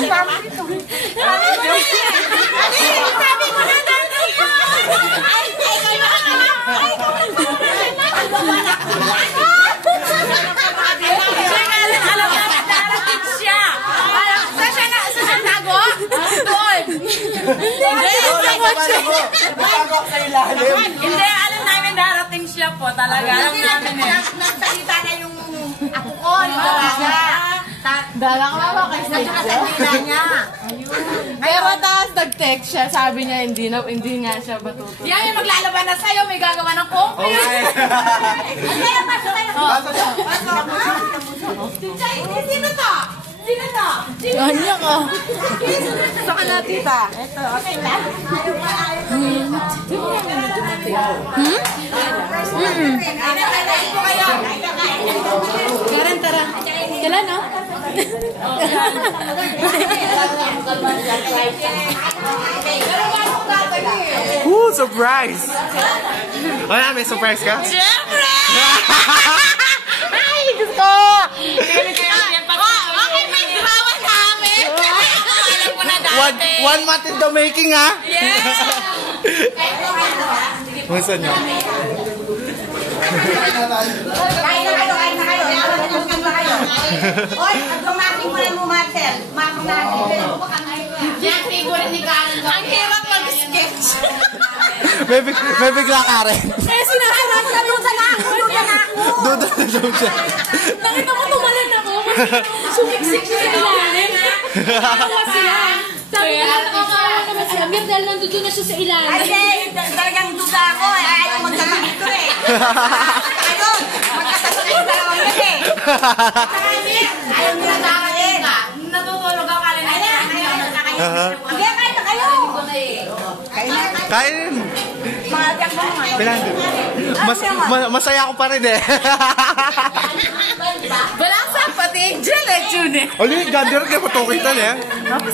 Sabi ko na dito yun! Ay, kayo alam na, darating siya! Saan siya tago? Doon! Hindi, alam namin darating siya po talaga. Alam namin eh. Nagsalita na yung ako ko, yung Dala ka ba kay nagsalita niya. Pero tapos nag-text siya, sabi niya hindi nga siya batuto. Yan, may maglalaban na sa'yo, may gagawa ng coke. Okay. Pasok kayo. Sino to? Sino to? Kanya ka. Sa ka na, tita. Ito, okay lang. Karen, tara. Kailan, no? Surprise! Wala, may surprise ka? Siyempre! Ay, Diyos ko! Okay, may drama namin. Alam ko na dati. One month in the making, ha? Yeah! Masa nyo? Kain na kayo. Oy, pag-gumating mo na mo, Marcel. Makunatin. Yan, favorite ni Karen. Ang hirap mag-sketch. May bigla ka rin. Eh, sinasarap siya. Duda na ako. Duda na daw siya. Nakita ko tumalan ako. Sumiksik siya sa ilalim. Nakawa sila. Sabi ko, nakakawa naman sila. Mir, dahil nandun na siya sa ilalim. Ay, talagang duda ako. Ayaw magkakit ko eh. Ayun, magkasasakit na lang yun eh. Ayaw nila sa akin eh. Natutulog ako kalin. Ayun, hindi, kain na kayo. Kain! Mga tiyak mo nga. Masaya ako pa rin eh. Walang sa pati, Angel eh, June eh. Oli, gander ka, patukitan eh.